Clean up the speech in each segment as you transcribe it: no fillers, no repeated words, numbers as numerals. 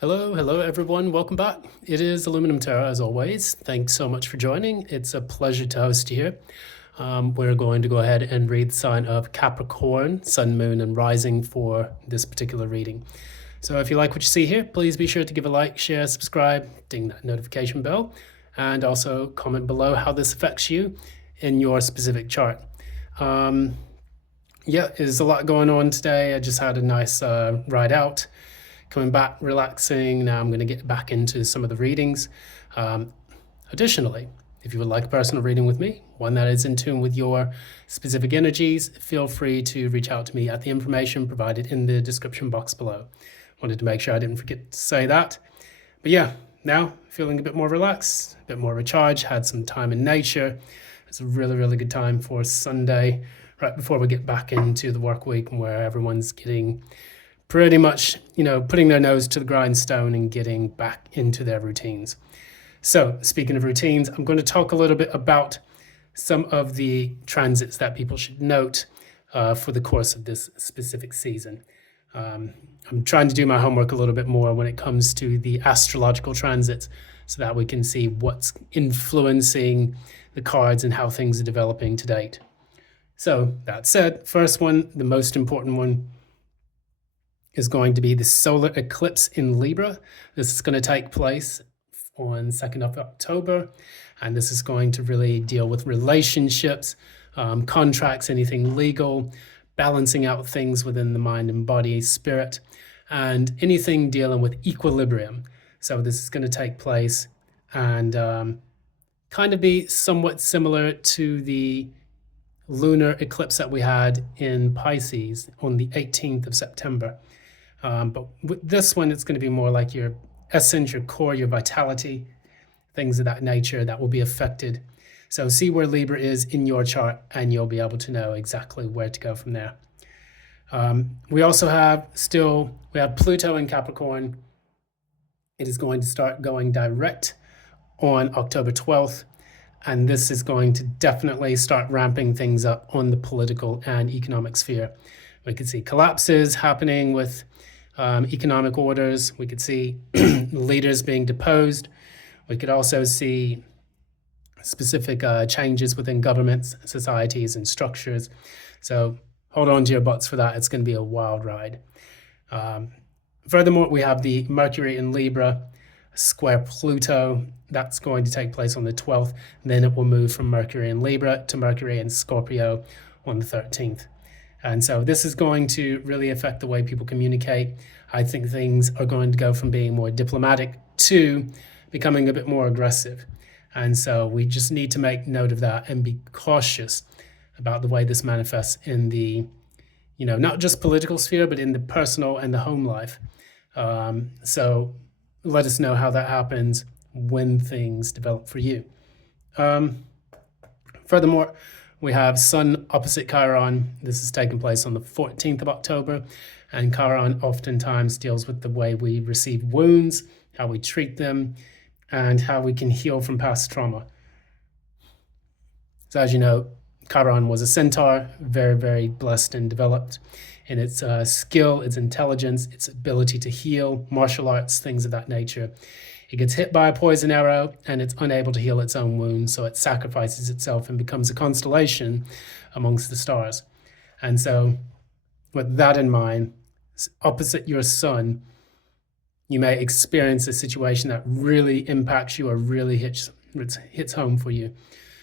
Hello everyone. Welcome back. It is Aluminum Tarot as always. Thanks so much for joining. It's a pleasure to host you here. We're going to go ahead and read the sign of Capricorn, Sun, Moon, and Rising for this particular reading. So if you like what you see here, please be sure to give a like, share, subscribe, ding that notification bell, and also comment below how this affects you in your specific chart. There's a lot going on today. I just had a nice ride out. Coming back, relaxing. Now I'm going to get back into some of the readings. Additionally, if you would like a personal reading with me, one that is in tune with your specific energies, feel free to reach out to me at the information provided in the description box below. Wanted to make sure I didn't forget to say that. But yeah, now feeling a bit more relaxed, a bit more recharged, had some time in nature. It's a really good time for Sunday, right before we get back into the work week where everyone's getting pretty much, putting their nose to the grindstone and getting back into their routines. So speaking of routines, I'm going to talk a little bit about some of the transits that people should note for the course of this specific season. I'm trying to do my homework a little bit more when it comes to the astrological transits so that we can see what's influencing the cards and how things are developing to date. So that said, first one, the most important one, is going to be the solar eclipse in Libra. This is going to take place on 2nd of October, and this is going to really deal with relationships, contracts, anything legal, balancing out things within the mind and body, spirit, and anything dealing with equilibrium. So this is going to take place and kind of be somewhat similar to the lunar eclipse that we had in Pisces on the 18th of September. But with this one, it's going to be more like your essence, your core, your vitality, things of that nature that will be affected. So see where Libra is in your chart and you'll be able to know exactly where to go from there. We also have Pluto in Capricorn. It is going to start going direct on October 12th. And this is going to definitely start ramping things up on the political and economic sphere. We could see collapses happening with economic orders. We could see leaders being deposed. We could also see specific changes within governments, societies, and structures. So hold on to your butts for that. It's going to be a wild ride. Furthermore, we have the Mercury in Libra square Pluto. That's going to take place on the 12th. Then it will move from Mercury in Libra to Mercury in Scorpio on the 13th. And so this is going to really affect the way people communicate. I think things are going to go from being more diplomatic to becoming a bit more aggressive. And so we just need to make note of that and be cautious about the way this manifests in the, not just political sphere, but in the personal and the home life. So let us know how that happens when things develop for you. Furthermore, we have Sun opposite Chiron. This is taking place on the 14th of October. And Chiron oftentimes deals with the way we receive wounds, how we treat them, and how we can heal from past trauma. So as you know, Chiron was a centaur, very blessed and developed in its skill, its intelligence, its ability to heal, martial arts, things of that nature. It gets hit by a poison arrow and it's unable to heal its own wounds, so it sacrifices itself and becomes a constellation amongst the stars. And so with that in mind, opposite your sun, you may experience a situation that really impacts you or really hits home for you.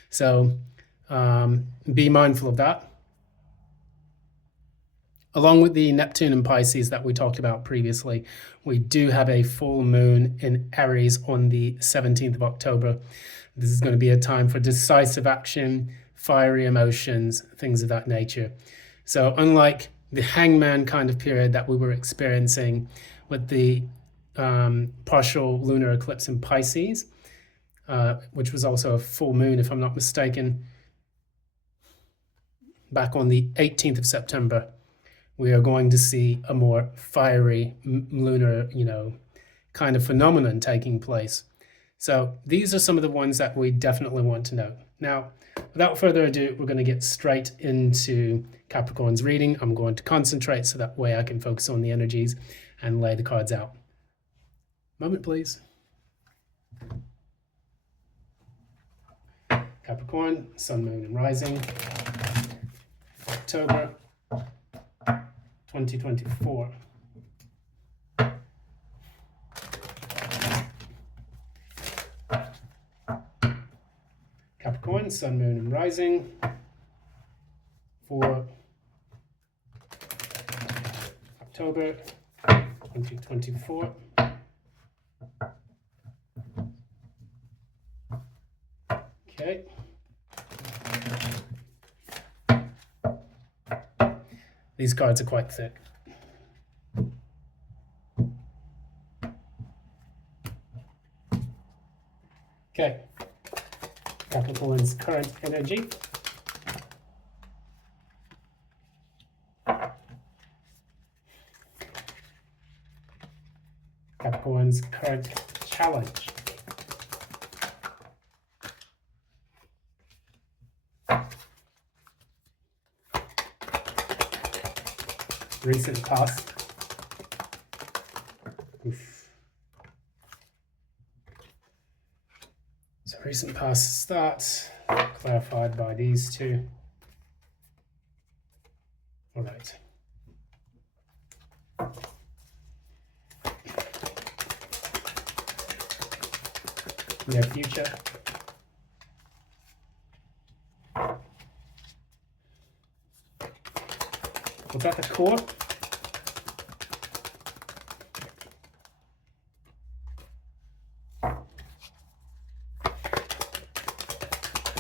So be mindful of that. Along with the Neptune and Pisces that we talked about previously, we do have a full moon in Aries on the 17th of October. This is going to be a time for decisive action, fiery emotions, things of that nature. So unlike the hangman kind of period that we were experiencing with the partial lunar eclipse in Pisces, which was also a full moon, if I'm not mistaken, back on the 18th of September, we are going to see a more fiery lunar, kind of phenomenon taking place. So these are some of the ones that we definitely want to know. Now, without further ado, we're going to get straight into Capricorn's reading. I'm going to concentrate so that way I can focus on the energies and lay the cards out. Moment, please. Capricorn, Sun, Moon, and Rising, October 2024. Capricorn, Sun, Moon, and Rising for October 2024. Okay. These cards are quite thick. Okay. Capricorn's current energy. Capricorn's current challenge. Recent past. Oof. So recent past starts, clarified by these two. All right. Near future. What's at the core?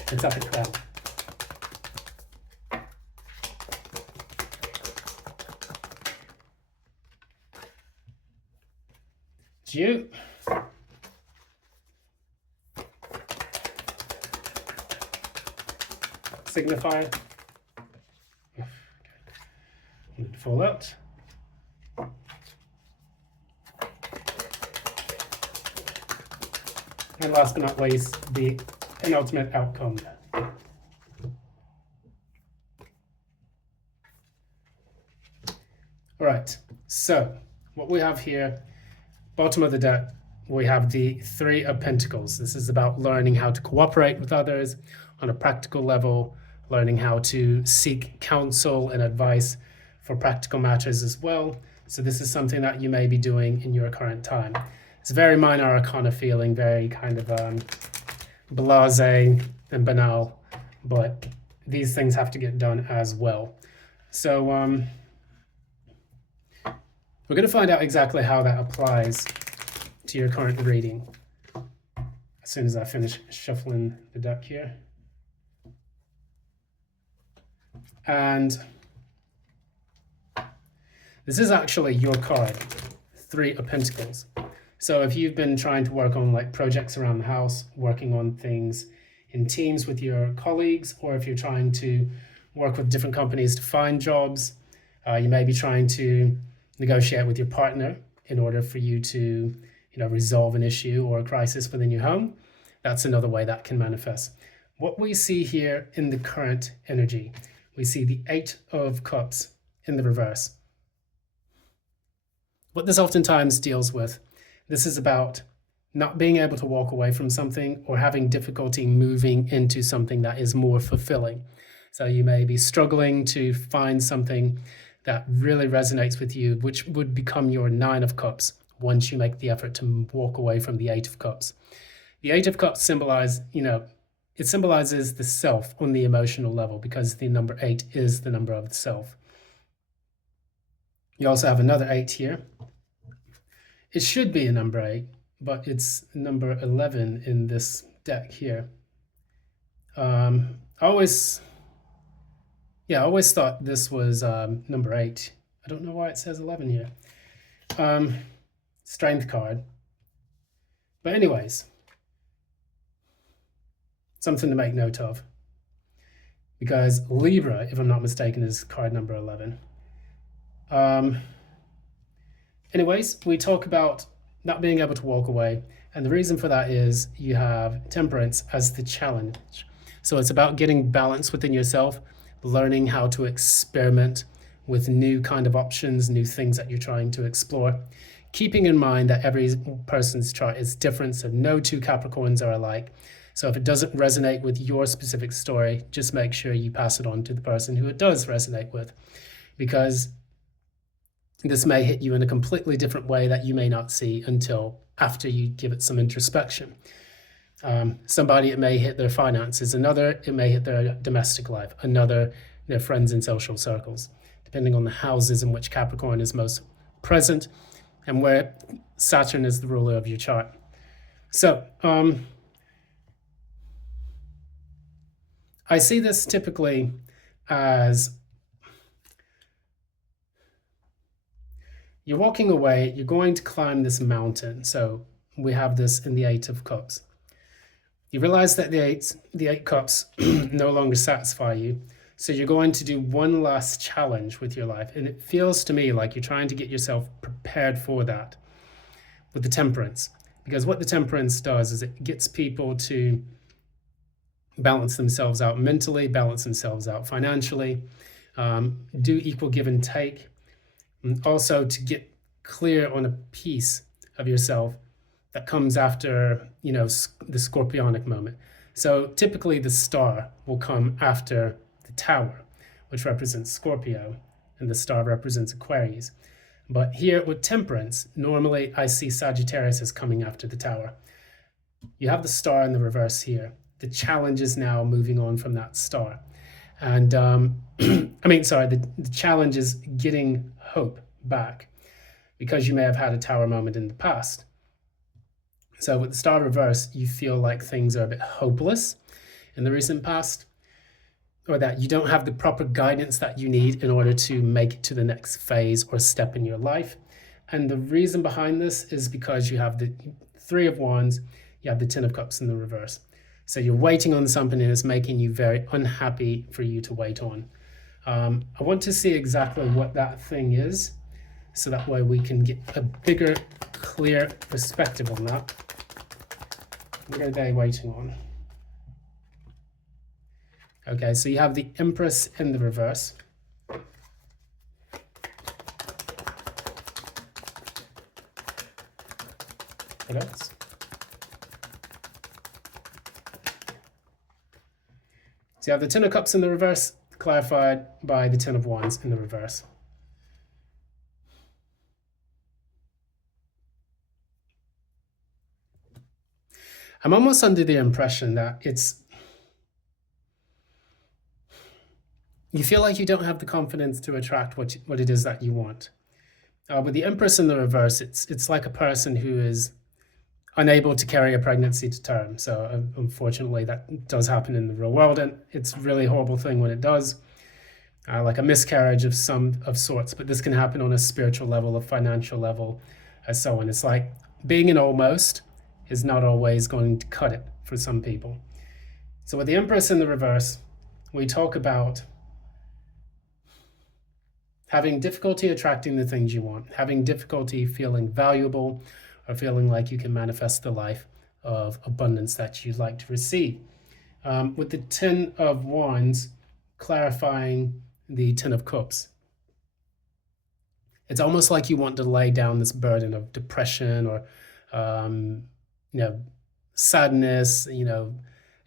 It's at the crown. It's you. Signifier. Fall out. And last but not least, the penultimate outcome. All right, so what we have here, bottom of the deck, we have the Three of Pentacles. This is about learning how to cooperate with others on a practical level, learning how to seek counsel and advice for practical matters as well. So this is something that you may be doing in your current time. It's a very minor arcana feeling, very kind of blasé and banal, but these things have to get done as well. So we're going to find out exactly how that applies to your current reading as soon as I finish shuffling the deck here. And this is actually your card, Three of Pentacles. So if you've been trying to work on like projects around the house, working on things in teams with your colleagues, or if you're trying to work with different companies to find jobs, you may be trying to negotiate with your partner in order for you to, resolve an issue or a crisis within your home. That's another way that can manifest. What we see here in the current energy, we see the Eight of Cups in the reverse. What this oftentimes deals with, this is about not being able to walk away from something or having difficulty moving into something that is more fulfilling. So you may be struggling to find something that really resonates with you, which would become your Nine of Cups once you make the effort to walk away from the Eight of Cups. The Eight of Cups symbolize, it symbolizes the self on the emotional level, because the number 8 is the number of the self. You also have another 8 here. It should be a number 8, but it's number 11 in this deck here. I always thought this was number 8. I don't know why it says 11 here. Strength card. But anyways, something to make note of, because Libra, if I'm not mistaken, is card number 11. Anyways, we talk about not being able to walk away, and the reason for that is you have Temperance as the challenge. So it's about getting balance within yourself, learning how to experiment with new kind of options, new things that you're trying to explore, keeping in mind that every person's chart is different, so no two Capricorns are alike. So if it doesn't resonate with your specific story, just make sure you pass it on to the person who it does resonate with, because this may hit you in a completely different way that you may not see until after you give it some introspection. Somebody, it may hit their finances. Another, it may hit their domestic life. Another, their friends and social circles, depending on the houses in which Capricorn is most present and where Saturn is the ruler of your chart. So I see this typically as you're walking away, you're going to climb this mountain. So we have this in the Eight of Cups. You realize that the eight cups no longer satisfy you. So you're going to do one last challenge with your life. And it feels to me like you're trying to get yourself prepared for that with the Temperance. Because what the Temperance does is it gets people to balance themselves out mentally, balance themselves out financially, do equal give and take. And also to get clear on a piece of yourself that comes after, the scorpionic moment. So typically the star will come after the Tower, which represents Scorpio, and the star represents Aquarius. But here with Temperance, normally I see Sagittarius as coming after the Tower. You have the star in the reverse here. The challenge is now moving on from that star. And the challenge is getting hope back, because you may have had a Tower moment in the past. So with the star reverse, you feel like things are a bit hopeless in the recent past, or that you don't have the proper guidance that you need in order to make it to the next phase or step in your life. And the reason behind this is because you have the Three of Wands, you have the Ten of Cups in the reverse. So you're waiting on something and it's making you very unhappy for you to wait on. I want to see exactly what that thing is, so that way we can get a bigger, clear perspective on that. What are they waiting on? Okay, so you have the Empress in the reverse. What else? So you have the Ten of Cups in the reverse, clarified by the Ten of Wands in the reverse. I'm almost under the impression that you feel like you don't have the confidence to attract what it is that you want. With the Empress in the reverse, it's like a person who is unable to carry a pregnancy to term. So unfortunately, that does happen in the real world, and it's a really horrible thing when it does, like a miscarriage of sorts. But this can happen on a spiritual level, a financial level, and so on. It's like being an almost is not always going to cut it for some people. So with the Empress in the reverse, we talk about having difficulty attracting the things you want, having difficulty feeling valuable, or feeling like you can manifest the life of abundance that you'd like to receive. With the Ten of Wands clarifying the Ten of Cups, it's almost like you want to lay down this burden of depression or sadness,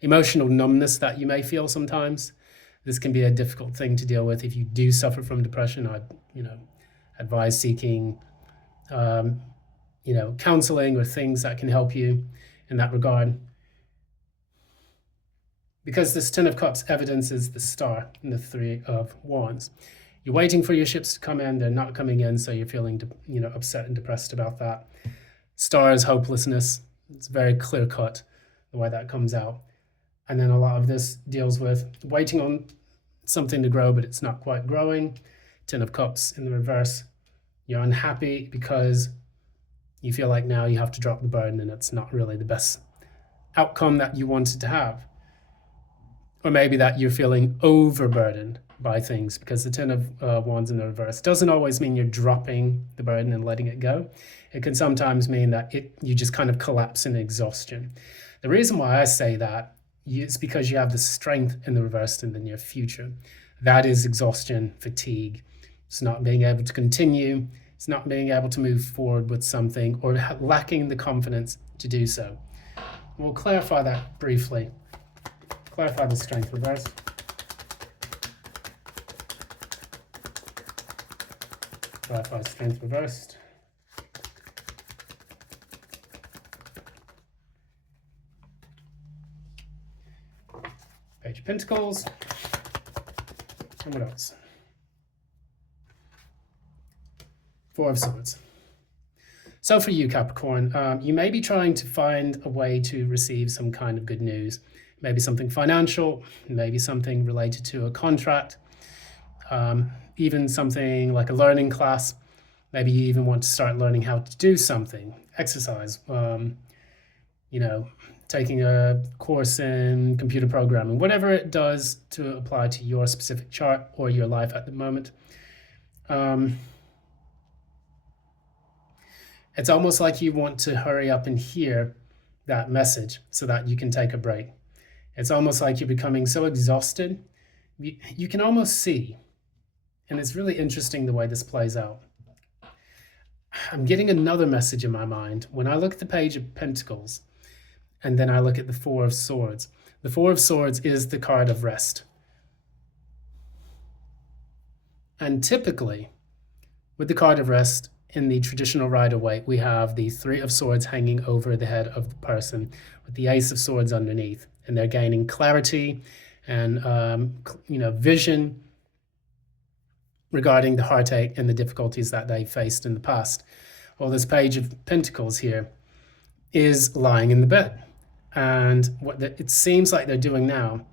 emotional numbness that you may feel sometimes. This can be a difficult thing to deal with. If you do suffer from depression, I'd advise seeking counseling or things that can help you in that regard. Because this Ten of Cups evidences the star and the Three of Wands. You're waiting for your ships to come in, they're not coming in, so you're feeling upset and depressed about that. Star is hopelessness. It's very clear cut the way that comes out. And then a lot of this deals with waiting on something to grow, but it's not quite growing. Ten of Cups in the reverse. You're unhappy because you feel like now you have to drop the burden and it's not really the best outcome that you wanted to have. Or maybe that you're feeling overburdened by things, because the Ten of Wands in the reverse doesn't always mean you're dropping the burden and letting it go. It can sometimes mean that you just kind of collapse in exhaustion. The reason why I say that is because you have the Strength in the reverse in the near future. That is exhaustion, fatigue. It's not being able to continue. It's not being able to move forward with something or lacking the confidence to do so. We'll clarify that briefly. Clarify the strength reverse. Clarify strength reversed. Page of Pentacles. And what else? Four of Swords. So for you, Capricorn, you may be trying to find a way to receive some kind of good news. Maybe something financial, maybe something related to a contract, even something like a learning class. Maybe you even want to start learning how to do something, exercise, you know, taking a course in computer programming, whatever it does to apply to your specific chart or your life at the moment. It's almost like you want to hurry up and hear that message so that you can take a break. It's almost like you're becoming so exhausted. You can almost see, and it's really interesting the way this plays out. I'm getting another message in my mind. When I look at the Page of Pentacles, and then I look at the Four of Swords. The Four of Swords is the card of rest. And typically, with the card of rest, in the traditional Rider-Waite, we have the Three of Swords hanging over the head of the person with the Ace of Swords underneath. And they're gaining clarity and vision regarding the heartache and the difficulties that they faced in the past. Well, this Page of Pentacles here is lying in the bed. And what it seems like they're doing now,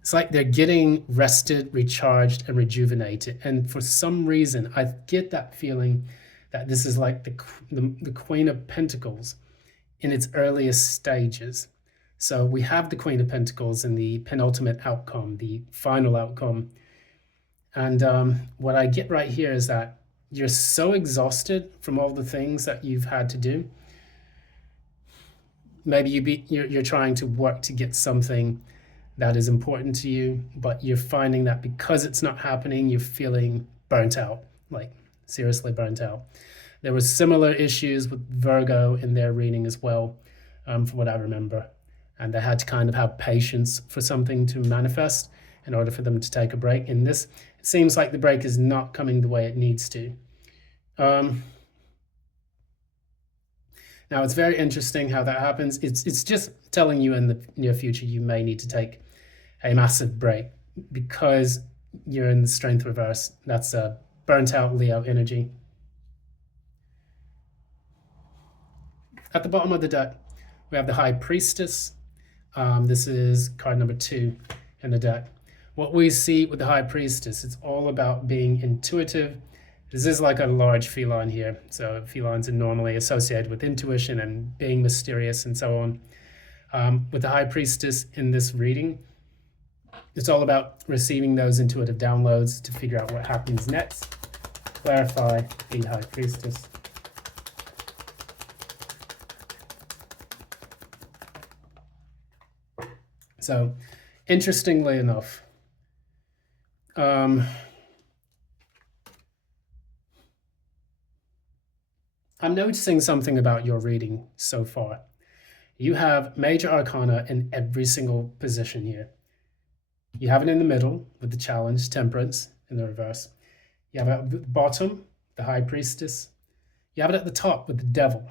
it's like they're getting rested, recharged, and rejuvenated. And for some reason, I get that feeling that this is like the Queen of Pentacles in its earliest stages. So we have the Queen of Pentacles in the penultimate outcome, the final outcome. And what I get right here is that you're so exhausted from all the things that you've had to do. Maybe you're trying to work to get something that is important to you, but you're finding that because it's not happening, you're feeling burnt out, like seriously burnt out. There was similar issues with Virgo in their reading as well, from what I remember. And they had to kind of have patience for something to manifest in order for them to take a break. In this, it seems like the break is not coming the way it needs to. Now, it's very interesting how that happens. It's just telling you in the near future you may need to take a massive break because you're in the strength reverse. That's a burnt out Leo energy. At the bottom of the deck, we have the High Priestess. This is card number 2 in the deck. What we see with the High Priestess, it's all about being intuitive. This is like a large feline here. So felines are normally associated with intuition and being mysterious and so on. With the High Priestess in this reading, it's all about receiving those intuitive downloads to figure out what happens next. Clarify the High Priestess. So, interestingly enough, I'm noticing something about your reading so far. You have major arcana in every single position here. You have it in the middle with the Challenge, Temperance in the reverse. You have it at the bottom, the High Priestess. You have it at the top with the Devil.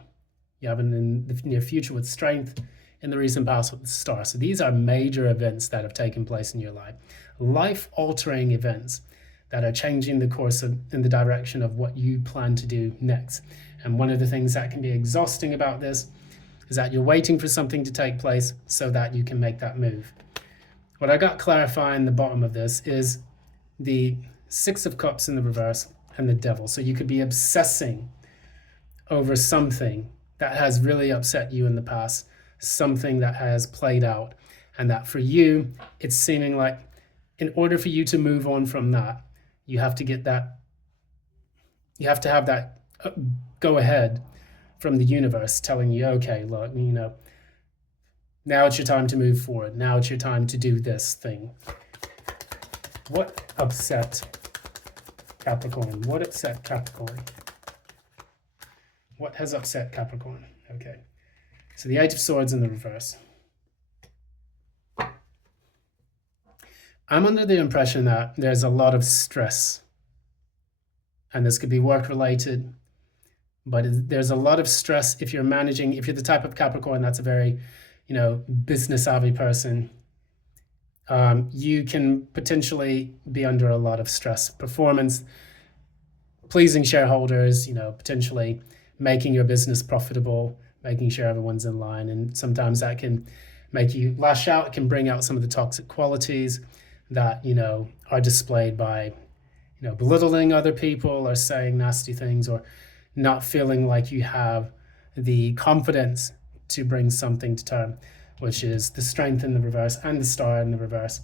You have it in the near future with Strength, in the recent past with the Star. So these are major events that have taken place in your life. Life-altering events that are changing the course in the direction of what you plan to do next. And one of the things that can be exhausting about this is that you're waiting for something to take place so that you can make that move. What I got clarifying the bottom of this is the Six of Cups in the reverse and the Devil. So you could be obsessing over something that has really upset you in the past, something that has played out, and that for you, it's seeming like in order for you to move on from that, you have to get that, you have to have that go ahead from the universe telling you, okay, look, now it's your time to move forward. Now it's your time to do this thing. What upset Capricorn? What upset Capricorn? What has upset Capricorn? Okay. So the Eight of Swords in the reverse. I'm under the impression that there's a lot of stress, and this could be work related, but there's a lot of stress if you're managing, if you're the type of Capricorn that's a very, business savvy person. You can potentially be under a lot of stress. Performance, pleasing shareholders, potentially making your business profitable, making sure everyone's in line. And sometimes that can make you lash out. It can bring out some of the toxic qualities that, are displayed by, belittling other people or saying nasty things or not feeling like you have the confidence to bring something to term, which is the Strength in the reverse and the Star in the reverse.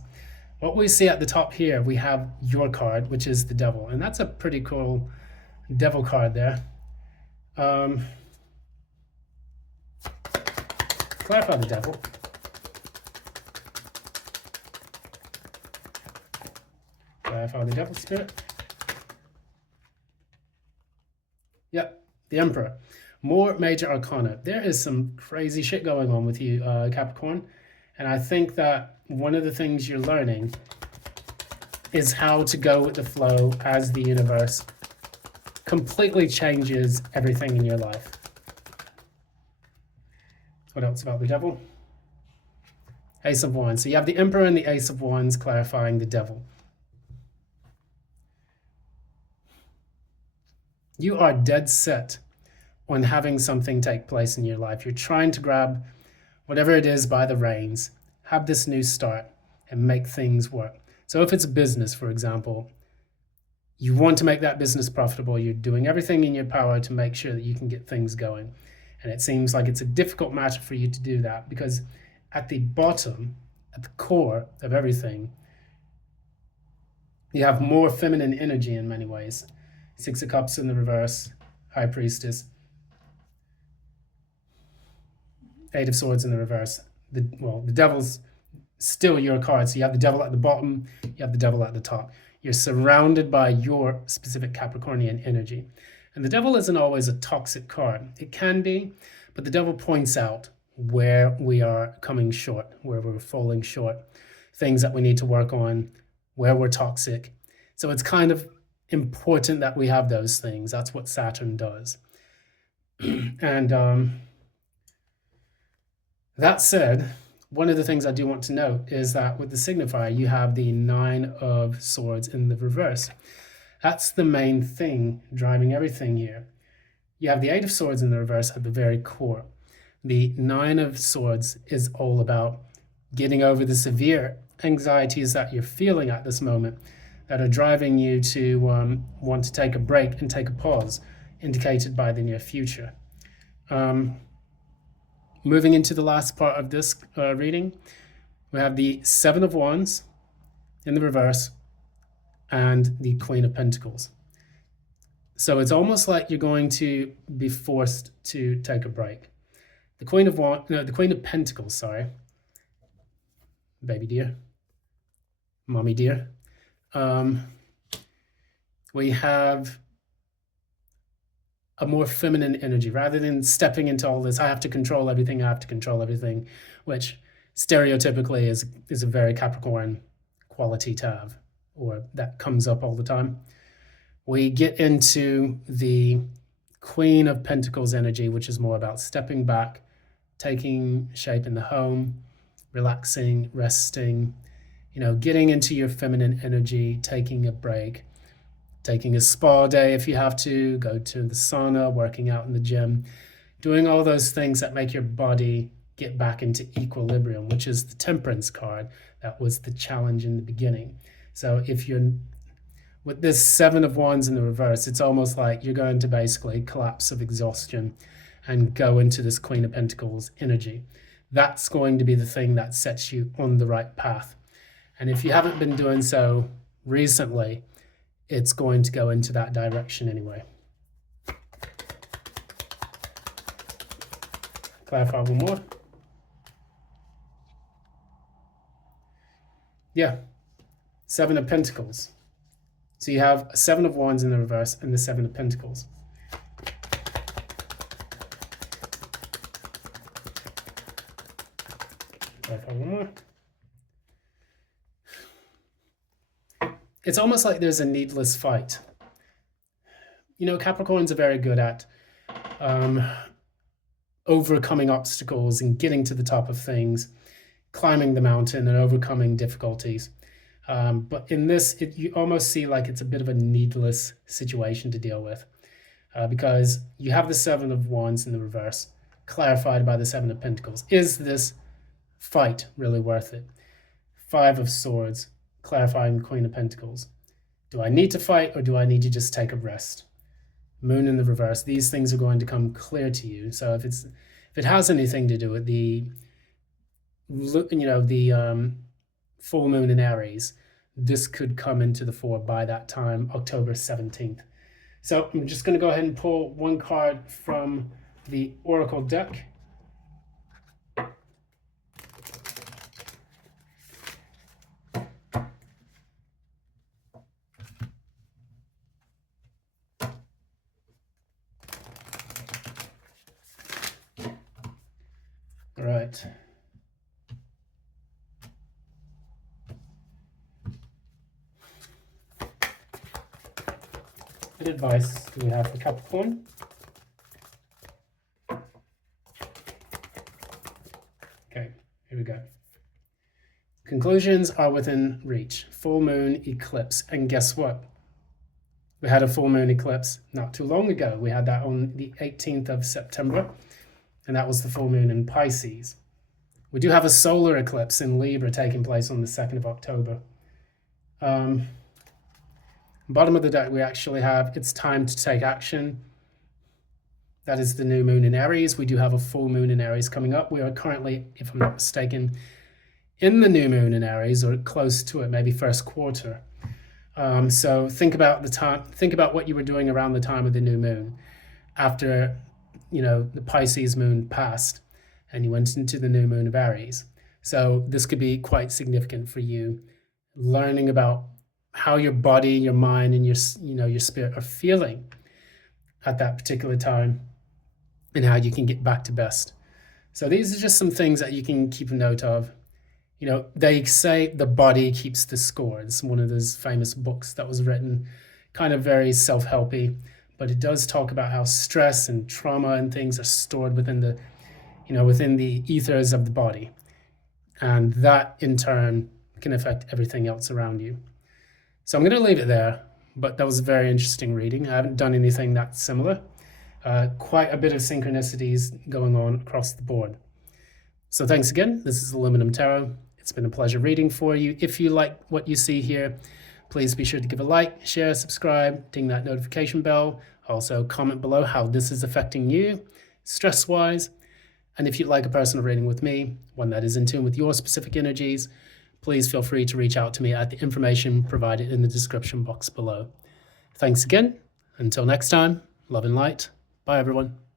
What we see at the top here, we have your card, which is the Devil. And that's a pretty cool Devil card there. Clarify the Devil. Clarify the Devil, Spirit. Yep, the Emperor. More major arcana. There is some crazy shit going on with you, Capricorn. And I think that one of the things you're learning is how to go with the flow as the universe completely changes everything in your life. What else about the Devil? Ace of Wands. So you have the Emperor and the Ace of Wands clarifying the Devil. You are dead set on having something take place in your life. You're trying to grab whatever it is by the reins, have this new start, and make things work. So if it's a business, for example, you want to make that business profitable. You're doing everything in your power to make sure that you can get things going. And it seems like it's a difficult matter for you to do that because at the bottom, at the core of everything, you have more feminine energy in many ways. Six of Cups in the reverse, High Priestess. Eight of Swords in the reverse. The Devil's still your card. So you have the Devil at the bottom, you have the Devil at the top. You're surrounded by your specific Capricornian energy. And the Devil isn't always a toxic card. It can be, but the Devil points out where we are coming short, where we're falling short, things that we need to work on, where we're toxic. So it's kind of important that we have those things. That's what Saturn does. And that said, one of the things I do want to note is that with the signifier, you have the Nine of Swords in the reverse. That's the main thing driving everything here. You have the Eight of Swords in the reverse at the very core. The Nine of Swords is all about getting over the severe anxieties that you're feeling at this moment that are driving you to want to take a break and take a pause, indicated by the near future. Moving into the last part of this reading, we have the Seven of Wands in the reverse and the Queen of Pentacles. So it's almost like you're going to be forced to take a break. The Queen of Pentacles, sorry. Baby dear. Mommy dear. We have a more feminine energy rather than stepping into all this. I have to control everything, which stereotypically is a very Capricorn quality to have, or that comes up all the time. We get into the Queen of Pentacles energy, which is more about stepping back, taking shape in the home, relaxing, resting, getting into your feminine energy, taking a break, taking a spa day if you have to, go to the sauna, working out in the gym, doing all those things that make your body get back into equilibrium, which is the Temperance card. That was the challenge in the beginning. So if you're with this Seven of Wands in the reverse, it's almost like you're going to basically collapse of exhaustion and go into this Queen of Pentacles energy. That's going to be the thing that sets you on the right path. And if you haven't been doing so recently, it's going to go into that direction anyway. Clarify one more. Yeah, Seven of Pentacles. So you have a Seven of Wands in the reverse and the Seven of Pentacles. Clarify one more. It's almost like there's a needless fight. You know, Capricorns are very good at overcoming obstacles and getting to the top of things, climbing the mountain and overcoming difficulties. But in this, you almost see like it's a bit of a needless situation to deal with because you have the Seven of Wands in the reverse, clarified by the Seven of Pentacles. Is this fight really worth it? Five of Swords, clarifying the Queen of Pentacles. Do I need to fight or do I need to just take a rest? Moon in the reverse. These things are going to come clear to you. So if it has anything to do with the full moon in Aries, this could come into the fore by that time, October 17th. So I'm just going to go ahead and pull one card from the Oracle deck. All right. What advice do we have for Capricorn? Okay, here we go. Conclusions are within reach. Full moon eclipse. And guess what? We had a full moon eclipse not too long ago. We had that on the 18th of September, and that was the full moon in Pisces. We do have a solar eclipse in Libra taking place on the 2nd of October. Bottom of the deck, we actually have it's time to take action. That is the new moon in Aries. We do have a full moon in Aries coming up. We are currently, if I'm not mistaken, in the new moon in Aries or close to it, maybe first quarter. So think about the time. Think about what you were doing around the time of the new moon, after the Pisces moon passed, and you went into the new moon of Aries. So this could be quite significant for you, learning about how your body, your mind, and your spirit are feeling at that particular time, and how you can get back to best. So these are just some things that you can keep a note of. They say the body keeps the score. It's one of those famous books that was written, kind of very self-helpy, but it does talk about how stress and trauma and things are stored within the ethers of the body, and that in turn can affect everything else around you. So I'm going to leave it there, but that was a very interesting reading. I haven't done anything that similar. Quite a bit of synchronicities going on across the board. So thanks again. This is Aluminum Tarot. It's been a pleasure reading for you. If you like what you see here, please be sure to give a like, share, subscribe, ding that notification bell. Also comment below how this is affecting you, stress-wise. And if you'd like a personal reading with me, one that is in tune with your specific energies, please feel free to reach out to me at the information provided in the description box below. Thanks again. Until next time, love and light. Bye, everyone.